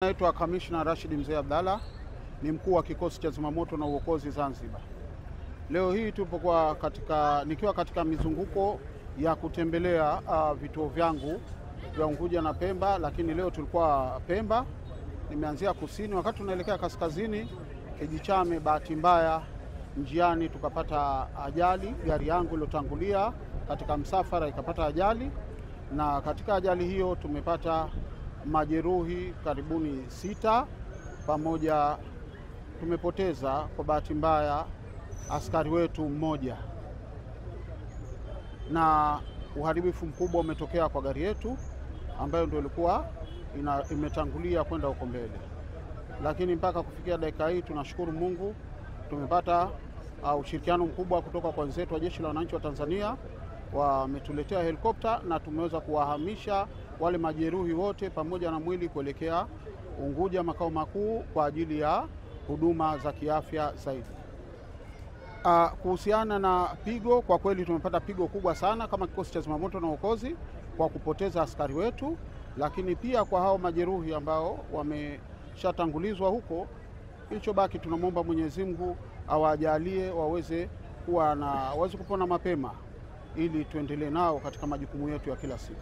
Naitwa Kamishna Rashid Mzee Abdalla, ni mkuu wa kikosi cha zimamoto na uokozi Zanzibar. Leo hii tupo nikiwa katika mizunguko ya kutembelea vituo vyangu vya Unguja na Pemba, lakini leo tulikuwa Pemba. Nimeanzia kusini, wakati tunaelekea kaskazini Kijichame, bahati mbaya njiani tukapata ajali. Gari yangu iliyotangulia katika msafara ikapata ajali, na katika ajali hiyo tumepata majeruhi karibuni 6, pamoja tumepoteza kwa bahati mbaya askari wetu mmoja, na uharibifu mkubwa umetokea kwa gari yetu ambayo ndio ilikuwa imetangulia kwenda huko mbele. Lakini mpaka kufikia dakika hii tunashukuru Mungu, tumepata ushirikiano mkubwa kutoka kwa wenzetu wa Jeshi la Wananchi wa Tanzania. Wametuletea helikopta na tumeweza kuwahamisha wale majeruhi wote pamoja na mwili kuelekea Unguja makao makuu kwa ajili ya huduma za kiafya zaidi. Kuhusiana na pigo, kwa kweli tumepata pigo kubwa sana kama kikosi cha zimamoto na uokozi kwa kupoteza askari wetu, lakini pia kwa hao majeruhi ambao wameshatangulizwa huko, kilichobaki tunamwomba Mwenyezi Mungu awajalie waweze kupona mapema ili tuendelee nao katika majukumu yetu ya kila siku.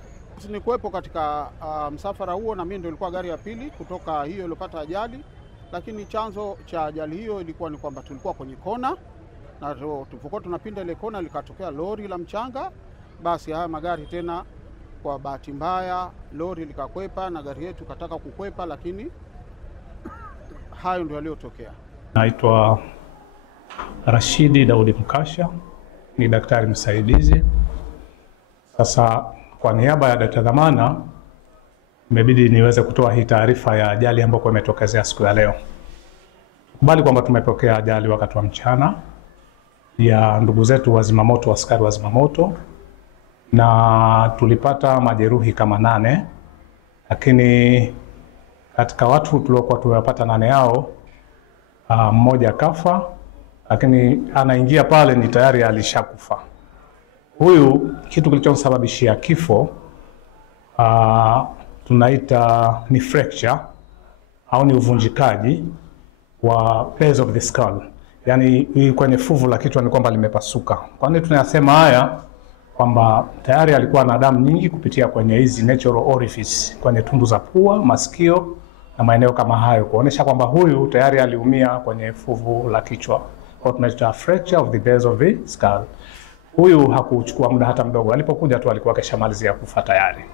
Ni kuwepo katika msafara huo, na mimi ndio nilikuwa gari ya pili kutoka hiyo iliyopata ajali, lakini chanzo cha ajali hiyo ilikuwa ni kwamba tulikuwa kwenye kona, na tulipokuwa tunapinda ile kona likatokea lori la mchanga. Basi haya magari tena, kwa bahati mbaya lori likakwepa na gari yetu kataka kukwepa, lakini hayo ndio yaliyotokea. Naitwa Rashidi Daudi Mkasha, ni daktari msaidizi. Sasa kwa niaba ya daktari dhamana imebidi niweze kutoa hii taarifa ya ajali ambayo imetokezea siku ya leo. Kubali kwamba tumepokea ajali wakati wa mchana ya ndugu zetu wa zimamoto, askari wa zimamoto, na tulipata majeruhi kama 8, lakini katika watu tuliokuwa tumepata 8 yao mmoja kafa, lakini anaingia pale ni tayari alishakufa. Huyu kitu kilichomsababishia kifo tunaita ni fracture au ni uvunjikaji wa base of the skull, yani kwenye fuvu la kichwa ni kwamba limepasuka. Kwa nini tunayasema haya? Kwamba tayari alikuwa na damu nyingi kupitia kwenye hizi natural orifice, kwenye tundu za pua, masikio na maeneo kama hayo, kuonesha kwamba huyu tayari aliumia kwenye fuvu la kichwa. Kwa tunaita fracture of the base of the skull. Huyu hakuchukua muda hata mdogo, alipokuja tu alikuwa keshamalizia kufa tayari.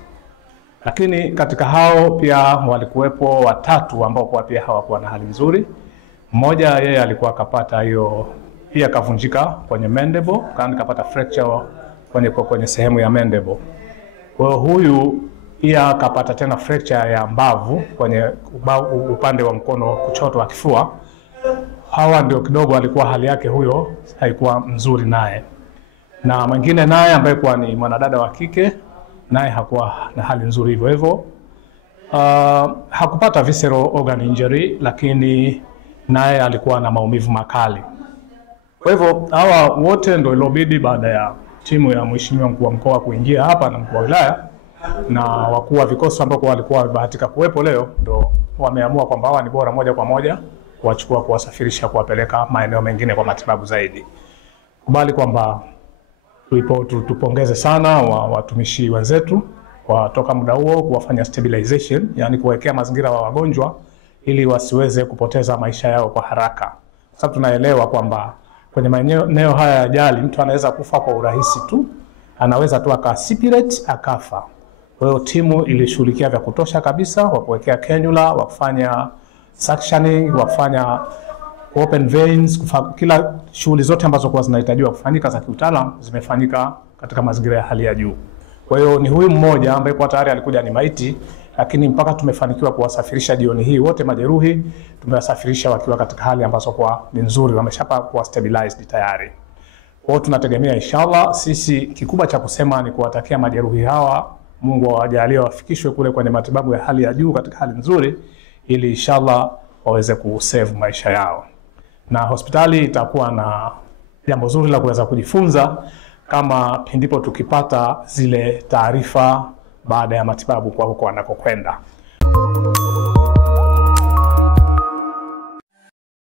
Lakini katika hao pia walikuwepo 3 ambao kwa pia hawakuwa na hali nzuri. Mmoja yeye alikuwa akapata hiyo pia kavunjika kwenye mandible, kana kapata fracture kwenye sehemu ya mandible. Kwa hiyo huyu pia akapata tena fracture ya mbavu kwenye upande wa mkono kushoto wa kifua. Hawa ndio kidogo alikuwa hali yake huyo haikuwa mzuri naye. Na mwingine naye ambaye kwa ni mwanadada wa kike, naye hakuwa na hali nzuri hivyo hivyo. Hakupata visceral organ injury, lakini naye alikuwa na maumivu makali. Kwa hivyo hawa wote ndio ilobidi baada ya timu ya mheshimiwa mkuu wa mkoa kuingia hapa na mkuu wa wilaya na wakuu wa vikosi ambao walikuwa wamebahatika kuwepo leo, ndio wameamua kwamba hawa ni bora moja kwa moja kuwachukua, kuwasafirisha, kuwapeleka maeneo mengine kwa matibabu zaidi. Kubali kwamba tupongeze sana watumishi wenzetu toka muda huo kuwafanya stabilization, yani kuwekea mazingira wa wagonjwa ili wasiweze kupoteza maisha yao kwa haraka. Sababu tunaelewa kwamba kwenye maeneo haya ya ajali mtu anaweza kufa kwa urahisi tu, anaweza tu akaaspirate akafa. Kwa hiyo timu ilishughulikia vya kutosha kabisa, wa kuwekea cannula, wa kufanya suctioning, wa kufanya open veins, kila shughuli zote ambazo kwa zinahitajiwa kufanyika za kiutaalamu zimefanyika katika mazingira ya hali ya juu. Kwa hiyo ni huyu mmoja ambaye kwa tayari alikuja ni maiti, lakini mpaka tumefanikiwa kuwasafirisha jioni hii wote majeruhi tumewasafirisha wakiwa katika hali ambazo kwa ni nzuri, wameshapa kuwa stabilized tayari. Kwa hiyo tunategemea inshallah, sisi kikubwa cha kusema ni kuwatakia majeruhi hawa Mungu awajalie wafikishwe kule kwenye matibabu ya hali ya juu katika hali nzuri, ili inshallah waweze kusave maisha yao. Na hospitali itakuwa na jambo zuri la kuweza kujifunza kama pindipo tukipata zile taarifa baada ya matibabu kwa huko anakokwenda.